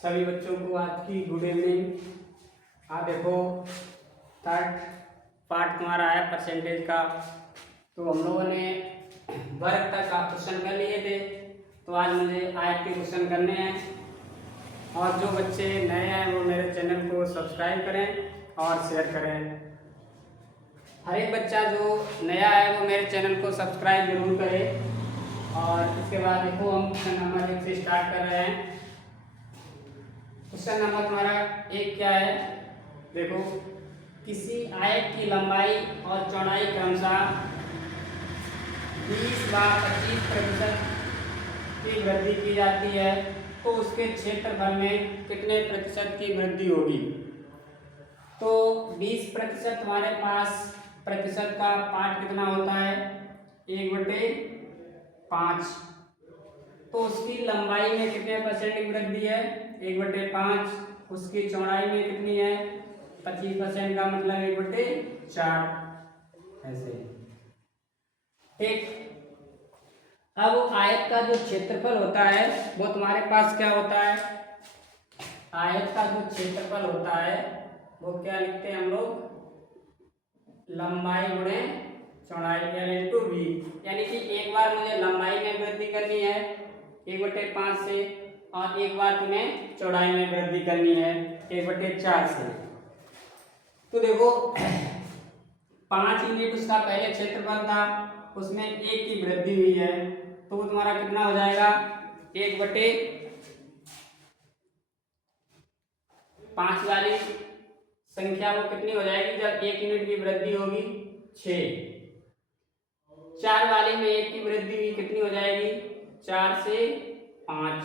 सभी बच्चों को आज की गुड इवनिंग। देखो थर्ड पार्ट तुम्हारा है परसेंटेज का। तो हम लोगों ने वर्ग तक का क्वेश्चन कर लिए थे, तो आज मुझे आयत के क्वेश्चन करने हैं। और जो बच्चे नए हैं वो मेरे चैनल को सब्सक्राइब करें और शेयर करें। हर एक बच्चा जो नया है वो मेरे चैनल को सब्सक्राइब जरूर करे। और इसके बाद देखो हम क्वेश्चन नंबर 1 से स्टार्ट कर रहे हैं। क्वेश्चन नंबर तुम्हारा 1 क्या है? देखो, किसी आयत की लंबाई और चौड़ाई क्रमशः 20 व 25% की वृद्धि की जाती है, तो उसके क्षेत्रफल में कितने प्रतिशत की वृद्धि होगी? तो 20% हमारे पास प्रतिशत का पार्ट कितना होता है? 1/5। तो उसकी लंबाई में कितने परसेंट की वृद्धि है? 1/5। उसकी चौड़ाई में कितनी है? 25% का मतलब 1/4 ऐसे। ठीक। अब आयत का जो क्षेत्रफल होता है वो तुम्हारे पास क्या होता है? आयत का जो क्षेत्रफल होता है वो क्या लिखते हैं हम लोग? लंबाई गुणे चौड़ाई इक्वल v। यानी कि एक बार मुझे लंबाई में वृद्धि करनी है 1/5 से, और एक बार तुम्हें चौड़ाई में वृद्धि करनी है 1/4 से। तो देखो 5 यूनिट उसका पहले क्षेत्रफल था, उसमें 1 की वृद्धि हुई है, तो वो तुम्हारा कितना हो जाएगा? 1/5 वाली संख्या वो कितनी हो जाएगी जब 1 यूनिट की वृद्धि होगी? 6। 4 वाली में 1 की वृद्धि हुई, कितनी हो जाएगी? 4 से 5।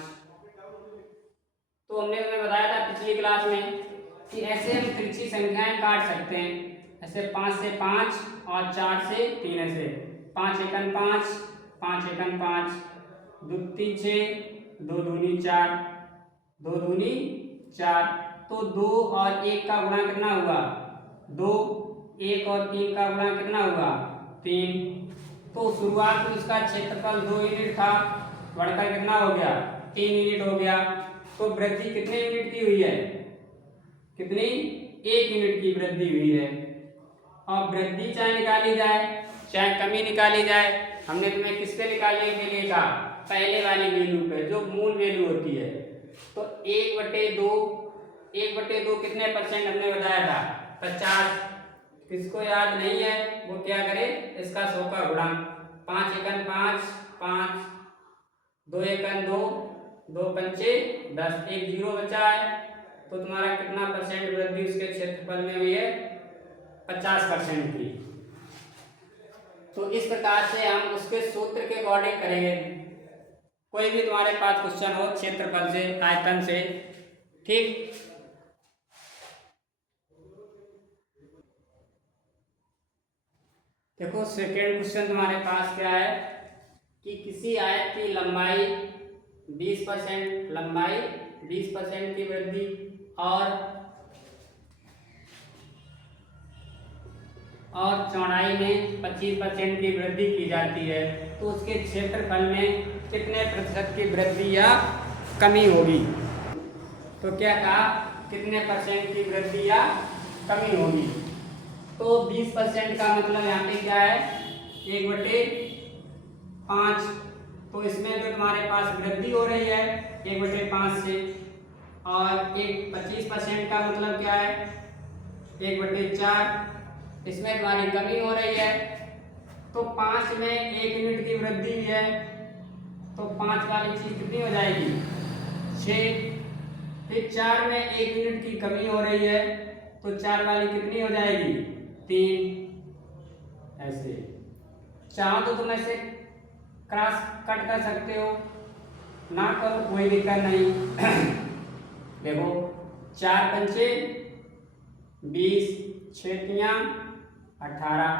तो हमने तुम्हें बताया था पिछली क्लास में कि ऐसे हम तिरछी संख्याएं काट सकते हैं, ऐसे 5 से 5 और 4 से 3 ऐसे। 5 एकन 5, 5 एकन 5, 2 3 6, 2 दूनी 4, 2 दूनी 4। तो 2 और 1 का गुणा कितना हुआ? 2। 1 और 3 का गुणा कितना हुआ? 3। तो शुरुआत में उसका क्षेत्रफल 2 यूनिट था, बढ़कर कितना हो गया? 3 यूनिट हो गया। तो वृद्धि कितने यूनिट की हुई है? कितनी? 1 यूनिट की वृद्धि हुई है। और वृद्धि चाहे निकाली जाए चाहे कमी निकाली जाए, हमने तुम्हें किससे निकालने के लिए कहा? पहले वाली वैल्यू पे, जो मूल वैल्यू होती है। तो 1/2 कितने परसेंट हमने बताया था? 50। किसको याद नहीं है वो क्या करे? इसका 100 का गुणा। 5 एकन 5, 5, 2 एकन 2, 2 पंचे 10, 1 जीरो बचा है। तो तुम्हारा कितना परसेंट वृद्धि उसके क्षेत्रफल में हुई है? 50% की। तो इस प्रकार से हम उसके सूत्र के अकॉर्डिंग करेंगे। कोई भी तुम्हारे पास क्वेश्चन हो क्षेत्रफल से, आयतन से, ठीक। देखो सेकेंड क्वेश्चन तुम्हारे पास क्या है कि किसी आयत की लंबाई 20%, लंबाई 20% की वृद्धि और चौड़ाई में 25% की वृद्धि की जाती है, तो उसके क्षेत्रफल में कितने प्रतिशत की वृद्धि या कमी होगी? तो क्या कहा? कितने परसेंट की वृद्धि या कमी होगी? तो 20% का मतलब यहाँ पे क्या है? 1/5। तो इसमें जो तुम्हारे पास वृद्धि हो रही है 1/5 से, और 25% का मतलब क्या है? 1/4। इसमें तुम्हारी कमी हो रही है। तो 5 में 1 यूनिट की वृद्धि हुई है, तो 5 वाली चीज कितनी हो जाएगी? 6। फिर 4 में 1 यूनिट की कमी हो रही है, तो 4 वाली कितनी हो जाएगी? 3 ऐसे। चाहो तो तुम ऐसे क्रॉस कट कर सकते हो, ना करो कोई दिक्कत नहीं। देखो 4 पंचे 20, 6 तियां 18।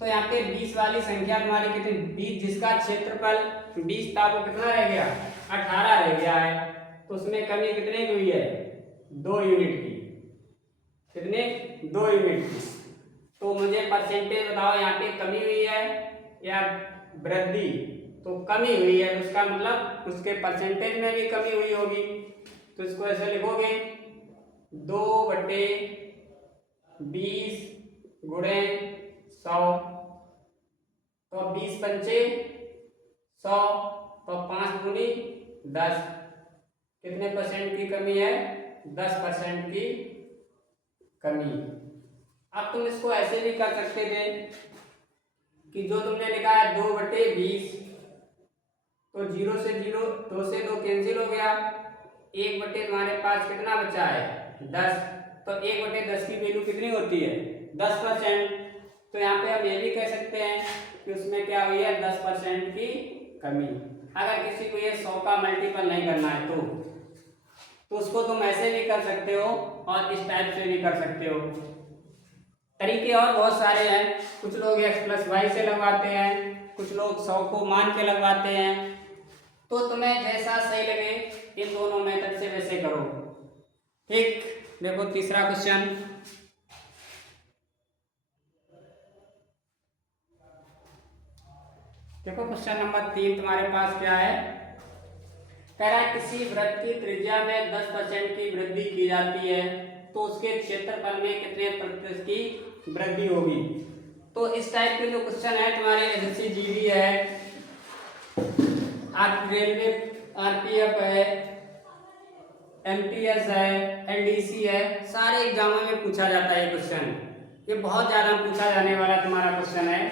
तो यहाँ पे 20 वाली संख्या तुम्हारी कितनी? 20 जिसका क्षेत्रफल 20 था वो कितना रह गया? 18 रह गया है। तो उसमें कमी कितने की हुई है? 2 यूनिट की। कितने? 2 यूनिट की। तो मुझे परसेंटेज बताओ, यहाँ पे कमी हुई है या वृद्धि? तो कमी हुई है, तो उसका मतलब उसके परसेंटेज में भी कमी हुई होगी। तो इसको ऐसे लिखोगे 2/20 गुणे 100। तो 20 पंचे 100, तो 5 दूनी 10। कितने परसेंट की कमी है? 10% की कमी। अब तुम इसको ऐसे भी कर सकते थे कि जो तुमने लिखा है 2/20, तो 0 से 0, 2 से 2 कैंसिल हो गया। 1/, तुम्हारे पास कितना बचा है? 10। तो 1/10 की वैल्यू कितनी होती है? 10%। तो यहाँ पे हम ये भी कह सकते हैं कि उसमें क्या हुई है? 10% की कमी। अगर किसी को ये 100 का मल्टीपल नहीं करना है तो उसको तुम ऐसे भी कर सकते हो और इस टाइप से भी कर सकते हो। तरीके और बहुत सारे हैं। कुछ लोग x+y से लगवाते हैं, कुछ लोग 100 को मान के लगवाते हैं। तो तुम्हें जैसा सही लगे इन दोनों मेथड से वैसे करो। ठीक, देखो तीसरा क्वेश्चन। देखो क्वेश्चन नंबर 3 तुम्हारे पास क्या है? कह रहा है किसी वृत्त की त्रिज्या में 10% की वृद्धि की जाती है तो उसके क्षेत्रफल में कितने प्रतिशत की वृद्धि होगी? तो इस टाइप के जो क्वेश्चन है तुम्हारे एसएससी जीडी है, रेलवे आरपीएफ है, एमटीएस है, एनडीसी है, सारे एग्जामों में पूछा जाता है ये क्वेश्चन। ये बहुत ज्यादा पूछा जाने वाला तुम्हारा क्वेश्चन है।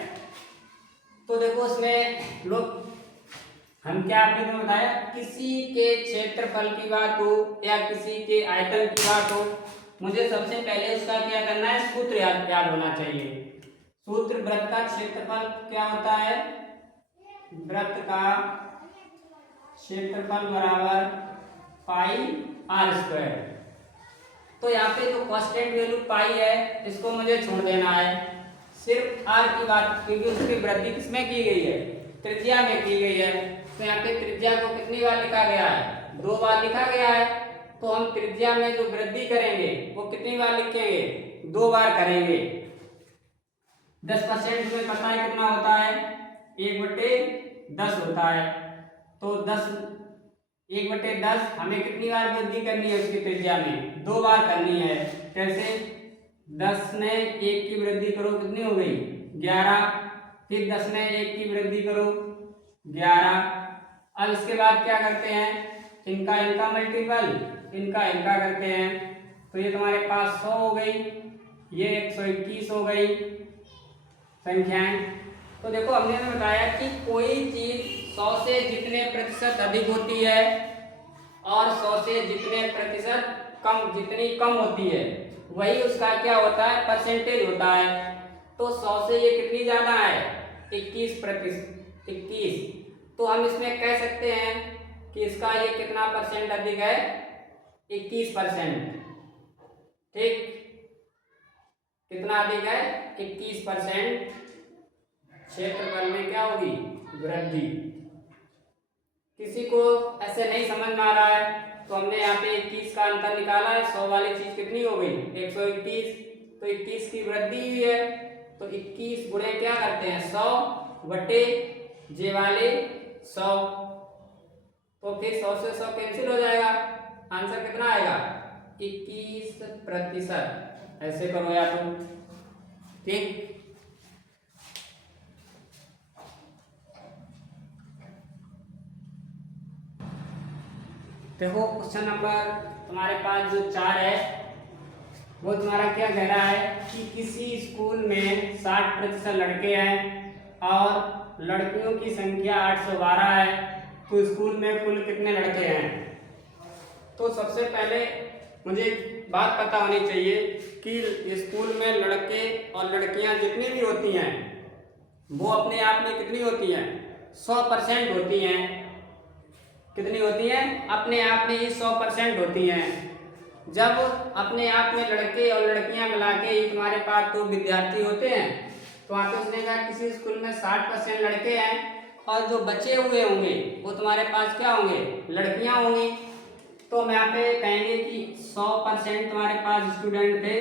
तो देखो इसमें लोग हम क्या आपने तो बताया, किसी के क्षेत्रफल की बात हो या किसी के आयतन की बात हो, मुझे सबसे पहले उसका क्या करना है? सूत्र याद होना चाहिए। सूत्र वृत्त का क्षेत्रफल क्या होता है? वृत्त का क्षेत्रफल बराबर पाई r²। तो यहाँ पे जो कांस्टेंट वैल्यू पाई है इसको मुझे छोड़ देना है, सिर्फ r की बात, क्योंकि उसकी वृद्धि किसमें की गई है? त्रिज्या में की गई है। तो यहाँ पे त्रिज्या को कितनी बार लिखा गया है? 2 बार लिखा गया है। तो हम त्रिज्या में जो वृद्धि करेंगे वो कितनी बार लिखेंगे? 2 बार करेंगे। 10% में पता है कितना होता है? 1/10 होता है। तो 1/10 हमें कितनी बार वृद्धि करनी है उसकी त्रिज्या में? 2 बार करनी है। कैसे? 10 में 1 की वृद्धि करो, कितनी हो गई? 11। फिर 10 में 1 की वृद्धि करो, 11। अब इसके बाद क्या करते हैं? इनका मल्टीपल, इनका करते हैं। तो ये तुम्हारे पास 100 हो गई, ये 121 हो गई संख्याएं। तो देखो हमने बताया कि कोई चीज 100 से जितने प्रतिशत अधिक होती है और 100 से जितने प्रतिशत जितनी कम होती है वही उसका क्या होता है? परसेंटेज होता है। तो 100 से ये कितनी ज्यादा है? 21%। 21। तो हम इसमें कह सकते हैं कि इसका ये कितना परसेंट अधिक है? 21%। ठीक, कितना अधिक है? 21% क्षेत्रफल में क्या होगी? वृद्धि। किसी को ऐसे नहीं समझ में आ रहा है तो हमने यहाँ पे 21 का अंतर निकाला है। 100 वाली चीज कितनी हो गई? 121। तो 21 की वृद्धि हुई है। तो 21 गुणे क्या करते हैं? 100 बटे जे वाले 100। तो फिर 100 से 100 कैंसिल हो जाएगा, आंसर कितना आएगा? 21%। ऐसे करो या तो। ठीक, देखो क्वेश्चन नंबर तुम्हारे पास जो 4 है वो तुम्हारा क्या कह रहा है कि किसी स्कूल में 60% लड़के हैं और लड़कियों की संख्या 812 है, तो स्कूल में कुल कितने लड़के हैं? तो सबसे पहले मुझे बात पता होनी चाहिए कि स्कूल में लड़के और लड़कियां जितनी भी होती हैं वो अपने आप में कितनी होती हैं? 100% होती हैं। कितनी होती हैं? अपने आप में ये 100% होती हैं। जब अपने आप में लड़के और लड़कियां मिला के ही तुम्हारे पास तो विद्यार्थी होते हैं, तो वहाँ पे उसने कहा किसी स्कूल में 60% लड़के हैं और जो बचे हुए होंगे वो तुम्हारे पास क्या होंगे? लड़कियां होंगी। तो हम यहाँ पे कहेंगे कि 100% तुम्हारे पास स्टूडेंट थे,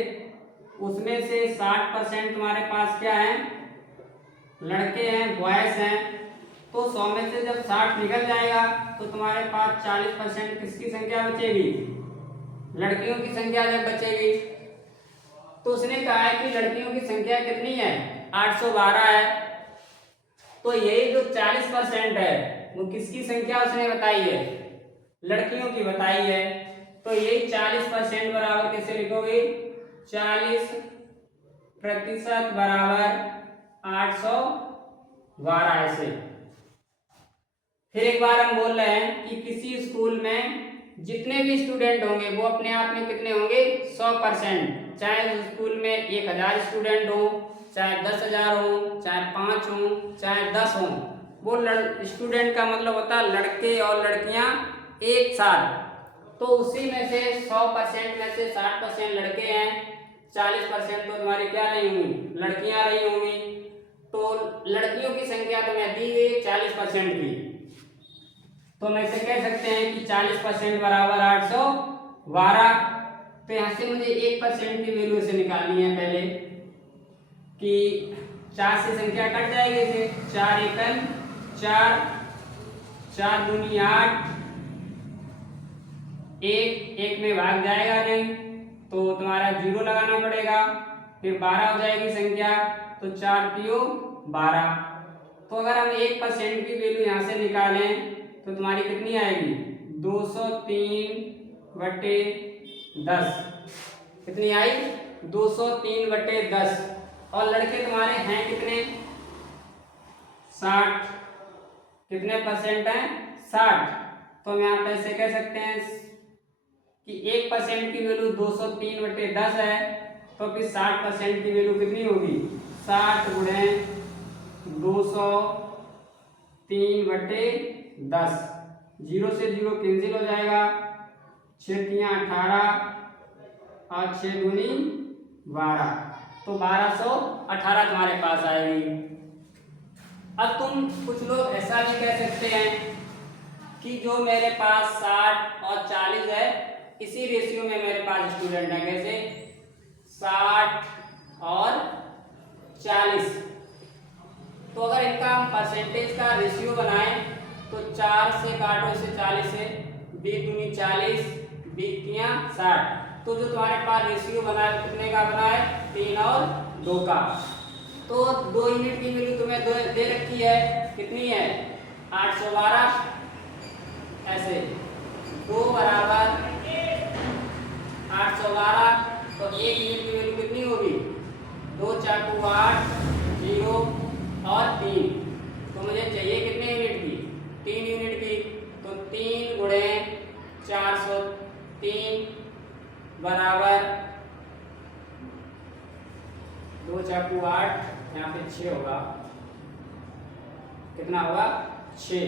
उसमें से 60% तुम्हारे पास क्या है? लड़के हैं, बॉयज हैं। तो 100 में से जब 60 निकल जाएगा तो तुम्हारे पास 40% किसकी संख्या बचेगी, लड़कियों की संख्या जब बचेगी। तो उसने कहा है कि लड़कियों की संख्या कितनी है, 812 है। तो यही जो 40% है वो किसकी संख्या उसने बताई है, लड़कियों की बताई है। तो यही 40% बराबर कैसे लिखोगे, 40% बराबर 812 ऐसे। फिर एक बार हम बोल रहे हैं कि किसी स्कूल में जितने भी स्टूडेंट होंगे वो अपने आप में कितने होंगे, 100%। चाहे उस स्कूल में 1000 स्टूडेंट हो, चाहे 10,000 हो, चाहे 5 हो, चाहे 10 हो, वो स्टूडेंट का मतलब होता है लड़के और लड़कियां एक साथ। तो उसी में से 100% में से 60% लड़के हैं, 40% तो तुम्हारी क्या रही होंगी, लड़कियां रही होंगी। तो लड़कियों की संख्या तो मैं दी गई 40% की, तो मैं इसे कह सकते हैं कि 40% बराबर 812। तो यहाँ से मुझे 1% की वैल्यू से निकालनी है पहले, कि 4 से संख्या कट जाएगी इसे, 4 एकम 4, 4 दूनी 8, 1 में भाग जाएगा नहीं तो तुम्हारा 0 लगाना पड़ेगा। फिर 12 हो जाएगी संख्या, तो 4 तियो 12। तो अगर हम 1% की वैल्यू यहाँ से निकालें तो तुम्हारी कितनी आएगी, 203/10। कितनी आई, 203/10। और लड़के तुम्हारे हैं कितने, 60। कितने परसेंट हैं, 60। तो हम यहाँ पे ऐसे कह सकते हैं कि 1% की वैल्यू 203/10 है, तो फिर 60% की वैल्यू कितनी होगी, 60 गुणे 203/10। 0 से 0 कैंसिल हो जाएगा, 6 तियां 18 और 6 दूनी 12, तो 1218 तुम्हारे पास आएगी। अब तुम कुछ लोग ऐसा भी कह सकते हैं कि जो मेरे पास 60 और 40 है, इसी रेशियो में मेरे पास स्टूडेंट है, कैसे 60 और 40। तो अगर इनका हम परसेंटेज का रेशियो बनाएं तो 4 से काटो इसे 40 से, 20 दूनी 40, 20 तियां 60। तो जो तुम्हारे पास रेशियो बना है कितने का बना है, 3 और 2 का। तो 2 यूनिट की वैल्यू तुम्हें दे रखी है, कितनी है, 812 ऐसे। 2 बराबर 812, तो 1 यूनिट की वैल्यू कितनी होगी, 2 चाकू 8, 0 और 3। तो मुझे चाहिए कितने यूनिट की, 3 यूनिट की। तो 3 गुणे 403 बराबर 2 चाकू 8, यहाँ पे 6 होगा, कितना होगा 6।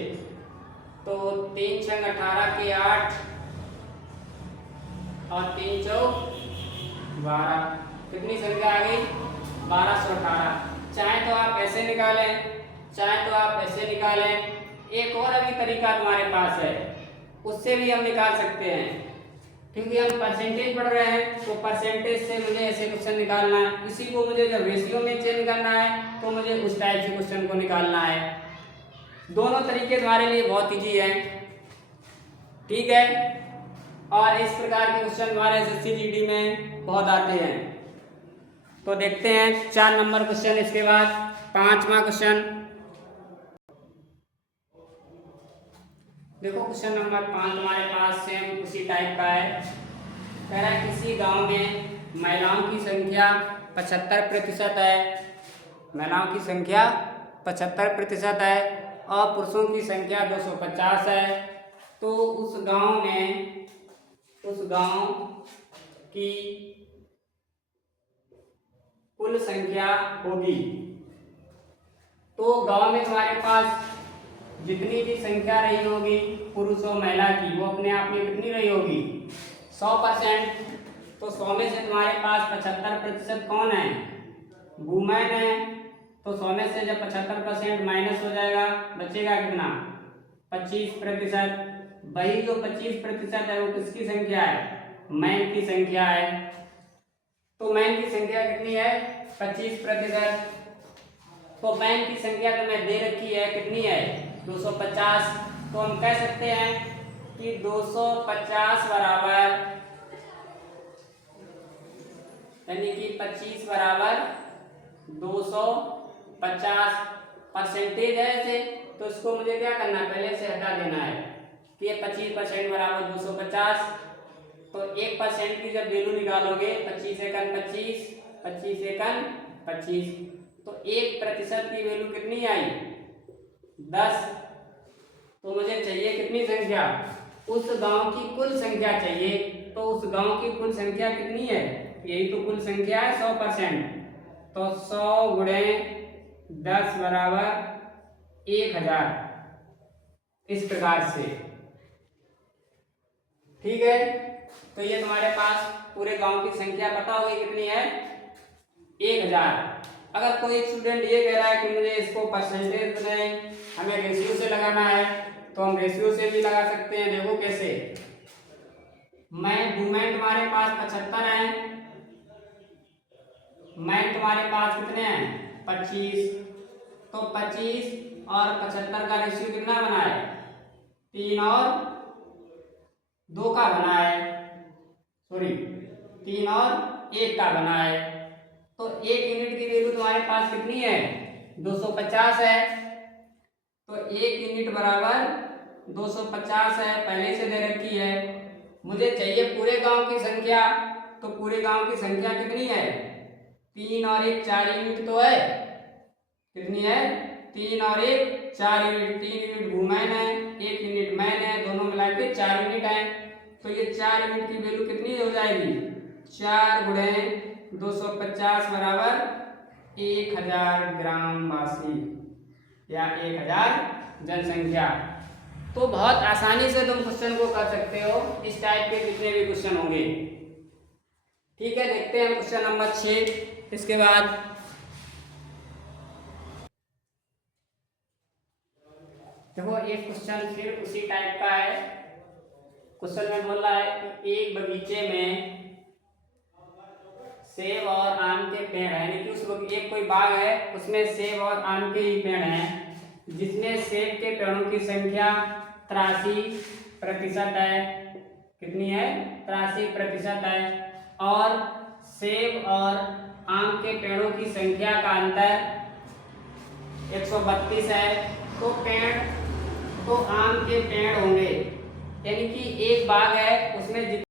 तो 3 छंग 18 के 8 और 3 चौक 12, कितनी संख्या आ गई, 1218। चाहे तो आप ऐसे निकालें, चाहे तो आप ऐसे निकालें। एक और अभी तरीका तुम्हारे पास है, उससे भी हम निकाल सकते हैं। क्योंकि हम परसेंटेज पढ़ रहे हैं तो परसेंटेज से मुझे ऐसे क्वेश्चन निकालना है, इसी को मुझे जब रेशियो में से निकालना है तो मुझे उस टाइप से क्वेश्चन को निकालना है। दोनों तरीके तुम्हारे लिए बहुत ईजी हैं, ठीक है। और इस प्रकार के क्वेश्चन तुम्हारे एसएससी जीडी में बहुत आते हैं। तो देखते हैं 4 नंबर क्वेश्चन, इसके बाद 5वां क्वेश्चन। देखो क्वेश्चन नंबर 5 हमारे पास सेम उसी टाइप का है। कह रहा है किसी गांव में महिलाओं की संख्या 75% है, महिलाओं की संख्या 75% है और पुरुषों की संख्या 250 है। तो उस गांव की कुल संख्या होगी। तो गांव में तुम्हारे पास जितनी भी संख्या रही होगी पुरुष और महिला की, वो अपने आप में कितनी रही होगी, 100%। तो 100 में से तुम्हारे पास 75% कौन है, वुमेन है। तो 100 में से जब 75% माइनस हो जाएगा, बचेगा कितना, 25%। वही जो 25% है वो किसकी संख्या है, मैन की संख्या है। तो मैन की संख्या कितनी है, 25%। तो मैन की संख्या तुम्हें दे रखी है, कितनी है, 250, तो हम कह सकते हैं कि 250 बराबर, यानी कि 25 बराबर 250 परसेंटेज है ऐसे, तो इसको मुझे क्या करना है, पहले से हटा देना है कि ये 25% बराबर 250। तो 1% की जब वैल्यू निकालोगे 25 एकन 25, 25 एकन 25, तो 1% की वैल्यू कितनी आई, 10। तो मुझे चाहिए कितनी संख्या, उस गांव की कुल संख्या चाहिए। तो उस गांव की कुल संख्या कितनी है, यही तो कुल संख्या है 100%। तो 100 गुणे 10 बराबर 1000, इस प्रकार से। ठीक है, तो ये तुम्हारे पास पूरे गांव की संख्या पता होगी कितनी है, 1000। अगर कोई स्टूडेंट ये कह रहा है कि मुझे इसको परसेंटेज में हमें रेशियो से लगाना है, तो हम रेशियो से भी लगा सकते हैं। देखो कैसे, मैन तुम्हारे पास 75 है, मैन तुम्हारे पास कितने हैं 25, तो 25 और 75 का रेशियो कितना बना है, 3 और 2 का बना है, सॉरी 3 और 1 का बना है। तो 1 यूनिट की वैल्यू तुम्हारे पास कितनी है, 250 है। तो 1 यूनिट बराबर 250 है, पहले से दे रखी है। मुझे चाहिए पूरे गांव की संख्या, तो पूरे गांव की संख्या कितनी है, 3 और 1 4 यूनिट तो है, कितनी है, 3 और 1 4 यूनिट। 3 यूनिट वुमेन है, 1 यूनिट मैन है, दोनों मिला के 4 यूनिट है। तो ये 4 यूनिट की वैल्यू कितनी हो जाएगी, 4 गुणे 250 बराबर 1000 ग्रामवासी या 1000 जनसंख्या। तो बहुत आसानी से तुम क्वेश्चन को कर सकते हो, इस टाइप के जितने भी क्वेश्चन होंगे। ठीक है, देखते हैं क्वेश्चन नंबर 6। इसके बाद देखो एक क्वेश्चन फिर उसी टाइप का है। क्वेश्चन में बोल रहा है कि एक बगीचे में सेब और आम के पेड़ है, यानी कि उस एक कोई बाग है, उसमें सेब और आम के ही पेड़ हैं, जिसमें सेब के पेड़ों की संख्या 83% है। कितनी है, 83% है। और सेब और आम के पेड़ों की संख्या का अंतर 132 है। तो आम के पेड़ होंगे, यानी कि एक बाग है उसमें